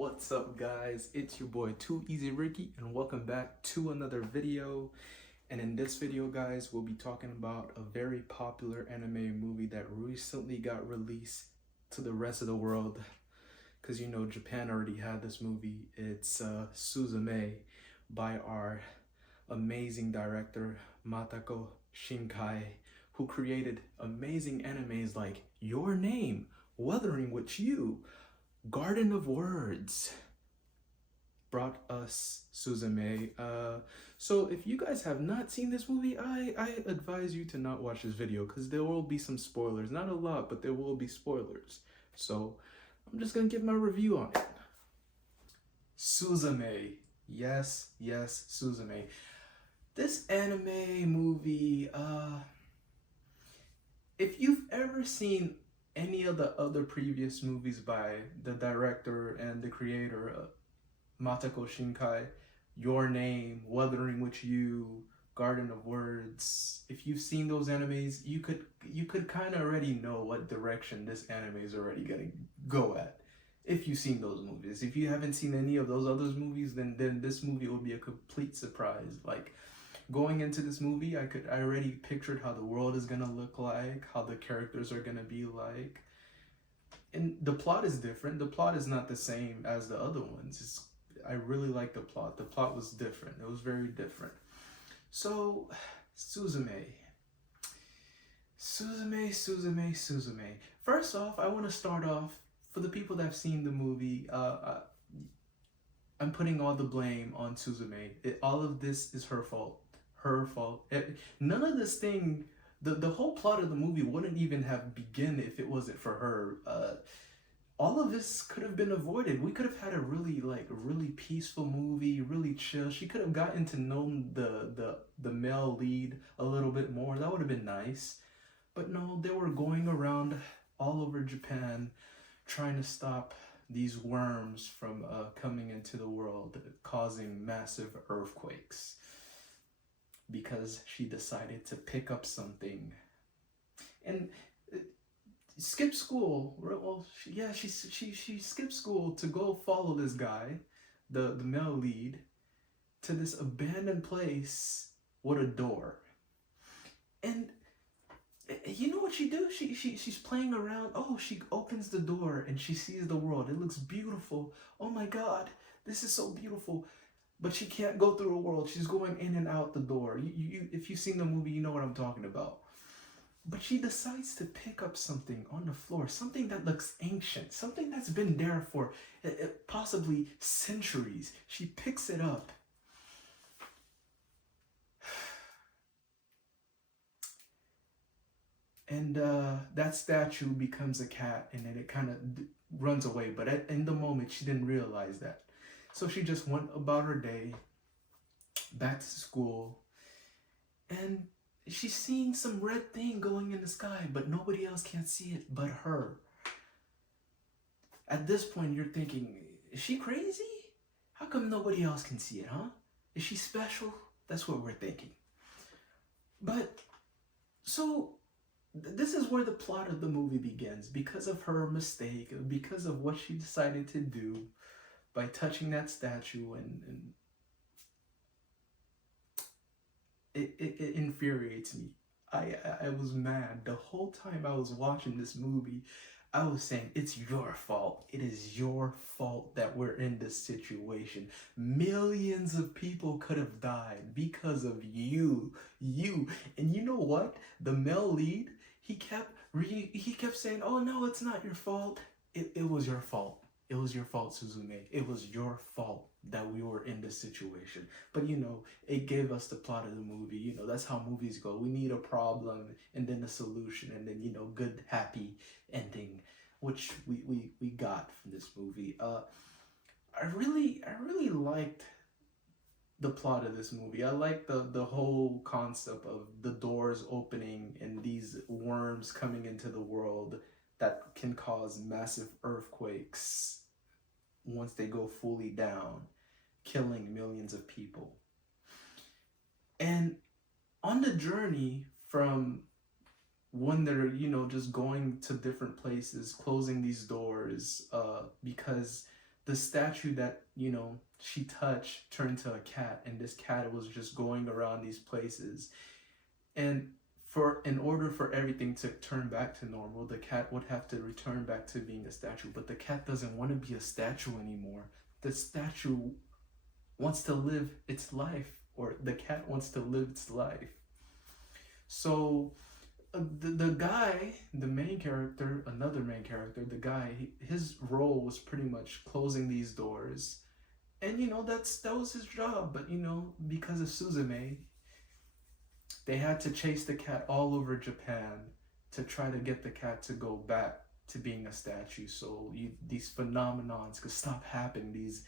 What's up, guys? It's your boy Too Easy Ricky, and welcome back to another video. And in this video, guys, we'll be talking about a very popular anime movie that recently got released to the rest of the world. Because you know, Japan already had this movie. It's Suzume by our amazing director Matako Shinkai, who created amazing animes like Your Name, Weathering with You, Garden of Words. Brought us Suzume. So if you guys have not seen this movie, I advise you to not watch this video because there will be some spoilers. Not a lot, but there will be spoilers. So I'm just gonna give my review on it. Suzume. Yes, Suzume. This anime movie, if you've ever seen any of the other previous movies by the director and the creator, Matako Shinkai, Your Name, Weathering with You, Garden of Words, if you've seen those animes, you could kind of already know what direction this anime is already gonna go at. If you've seen those movies. If you haven't seen any of those other movies, then this movie will be a complete surprise. Like, going into this movie, I already pictured how the world is gonna look like, how the characters are gonna be like. And the plot is different. The plot is not the same as the other ones. I really like the plot. The plot was different. It was very different. So, Suzume. First off, I want to start off, for the people that have seen the movie, I'm putting all the blame on Suzume. All of this is her fault. None of this thing, the whole plot of the movie wouldn't even have begun if it wasn't for her. All of this could have been avoided. We could have had a really peaceful movie, really chill. She could have gotten to know the male lead a little bit more. That would have been nice. But no, they were going around all over Japan trying to stop these worms from coming into the world, causing massive earthquakes, because she decided to pick up something and skip school. Well, she skipped school to go follow this guy, the male lead, to this abandoned place with a door. And you know what she do? She's playing around. Oh, she opens the door and she sees the world. It looks beautiful. Oh my God, this is so beautiful. But she can't go through the world. She's going in and out the door. If you've seen the movie, you know what I'm talking about. But she decides to pick up something on the floor, something that looks ancient, something that's been there for possibly centuries. She picks it up. And that statue becomes a cat, and then it kind of runs away. But in the moment, she didn't realize that. So she just went about her day, back to school, and she's seeing some red thing going in the sky, but nobody else can see it but her. At this point, you're thinking, is she crazy? How come nobody else can see it, huh? Is she special? That's what we're thinking. But, so, this is where the plot of the movie begins. Because of her mistake, because of what she decided to do by touching that statue, and it infuriates me. I was mad. The whole time I was watching this movie, I was saying, it's your fault. It is your fault that we're in this situation. Millions of people could have died because of you. And you know what? The male lead, he kept saying, oh no, it's not your fault. It was your fault. It was your fault, Suzume. It was your fault that we were in this situation. But you know, it gave us the plot of the movie. You know, that's how movies go. We need a problem and then a solution, and then, you know, good, happy ending, which we got from this movie. I really liked the plot of this movie. I like the whole concept of the doors opening and these worms coming into the world that can cause massive earthquakes once they go fully down, killing millions of people. And on the journey from when they're, you know, just going to different places, closing these doors, because the statue that she touched turned to a cat, and this cat was just going around these places. And for in order for everything to turn back to normal, the cat would have to return back to being a statue. But the cat doesn't want to be a statue anymore. The statue wants to live its life, or the cat wants to live its life. So the guy, the main character, another main character, the guy, his role was pretty much closing these doors, and that was his job. But because of Suzume, they had to chase the cat all over Japan to try to get the cat to go back to being a statue, so these phenomenons could stop happening. These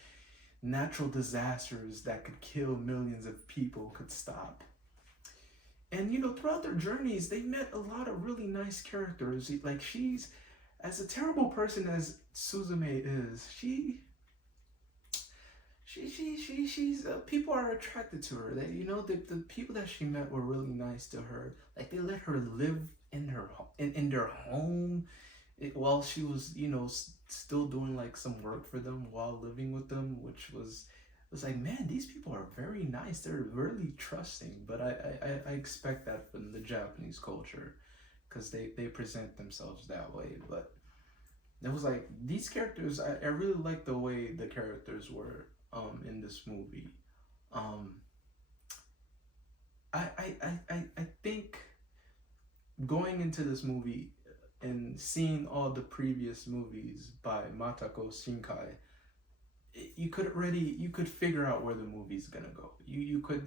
natural disasters that could kill millions of people could stop. And throughout their journeys, they met a lot of really nice characters. Like, she's, as a terrible person as Suzume is, she's people are attracted to her. That the people that she met were really nice to her. Like, they let her live in their home, while she was still doing like some work for them while living with them, which was like, man, these people are very nice. They're really trusting. But I expect that from the Japanese culture, because they present themselves that way. But it was like, these characters, I really like the way the characters were in this movie. I think going into this movie and seeing all the previous movies by Matako Shinkai, you could figure out where the movie's gonna go. You could,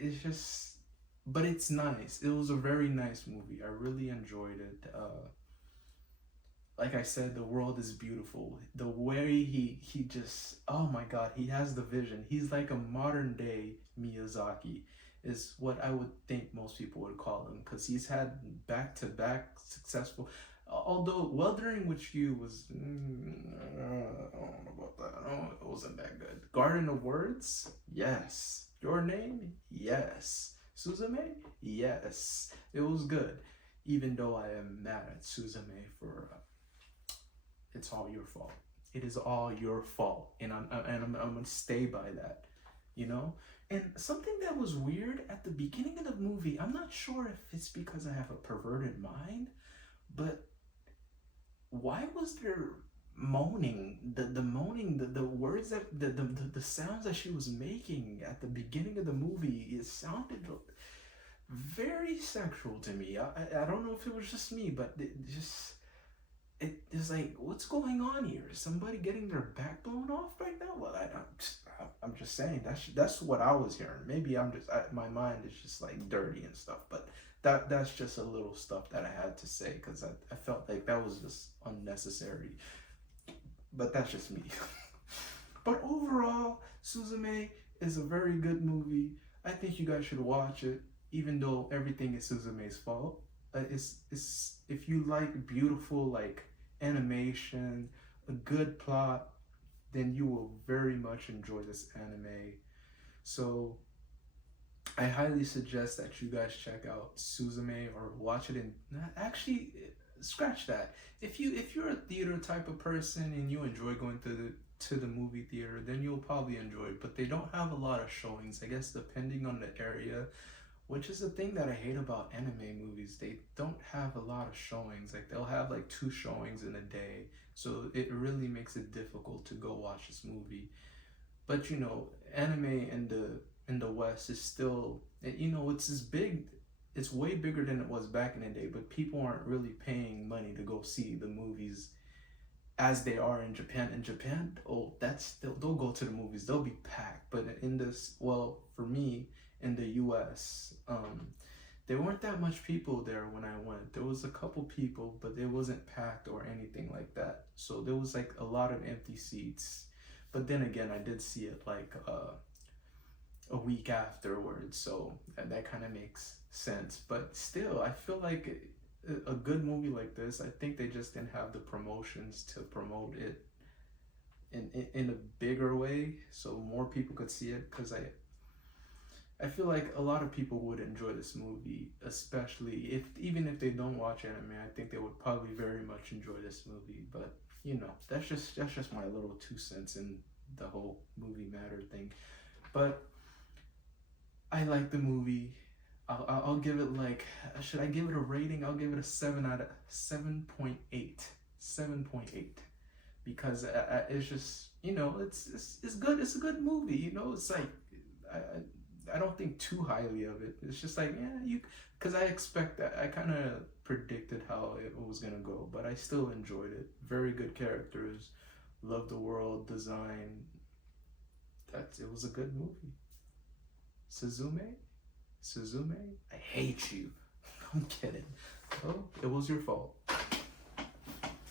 it's just, but it's nice. It was a very nice movie. I really enjoyed it. Like I said, the world is beautiful. The way he just, oh my God, he has the vision. He's like a modern day Miyazaki, is what I would think most people would call him, because he's had back-to-back successful. Although Weathering with You was, I don't know about that. It wasn't that good. Garden of Words, yes. Your Name, yes. Suzume, yes. It was good, even though I am mad at Suzume for it's all your fault. It is all your fault, and I'm gonna stay by that, And something that was weird at the beginning of the movie, I'm not sure if it's because I have a perverted mind, but why was there moaning? The moaning, the words that the sounds that she was making at the beginning of the movie, it sounded very sexual to me. I don't know if it was just me, but it's like, what's going on here? Is somebody getting their back blown off right now? Well, I'm just saying, that's what I was hearing. Maybe my mind is just like dirty and stuff, but that's just a little stuff that I had to say, because I felt like that was just unnecessary. But that's just me. But overall, Suzume is a very good movie. I think you guys should watch it, even though everything is Suzume's fault. It's if you like beautiful, like, animation, a good plot, then you will very much enjoy this anime. So I highly suggest that you guys check out Suzume, or watch it in, actually, scratch that. If you're a theater type of person and you enjoy going to the movie theater, then you'll probably enjoy it. But they don't have a lot of showings, I guess, depending on the area, which is the thing that I hate about anime movies. They don't have a lot of showings. Like, they'll have like 2 showings in a day. So it really makes it difficult to go watch this movie. But anime in the West is still, it's as big, it's way bigger than it was back in the day, but people aren't really paying money to go see the movies as they are in Japan. In Japan, they'll go to the movies, they'll be packed. But for me, in the US, there weren't that much people there when I went. There was a couple people, but it wasn't packed or anything like that. So there was like a lot of empty seats. But then again, I did see it like a week afterwards, so that kind of makes sense. But still, I feel like a good movie like this, I think they just didn't have the promotions to promote it in a bigger way, so more people could see it. Because I feel like a lot of people would enjoy this movie, especially even if they don't watch anime. I think they would probably very much enjoy this movie. But you know, that's just my little 2 cents in the whole movie matter thing. But I like the movie. I'll give it like, should I give it a rating? I'll give it a 7.8. 7.8. Because it's just, you know, it's good. It's a good movie. You know, it's like, I don't think too highly of it. It's just like, yeah, because I expect that. I kind of predicted how it was gonna go, but I still enjoyed it. Very good characters. Love the world design. It was a good movie. Suzume, Suzume, I hate you. I'm kidding. Oh, it was your fault.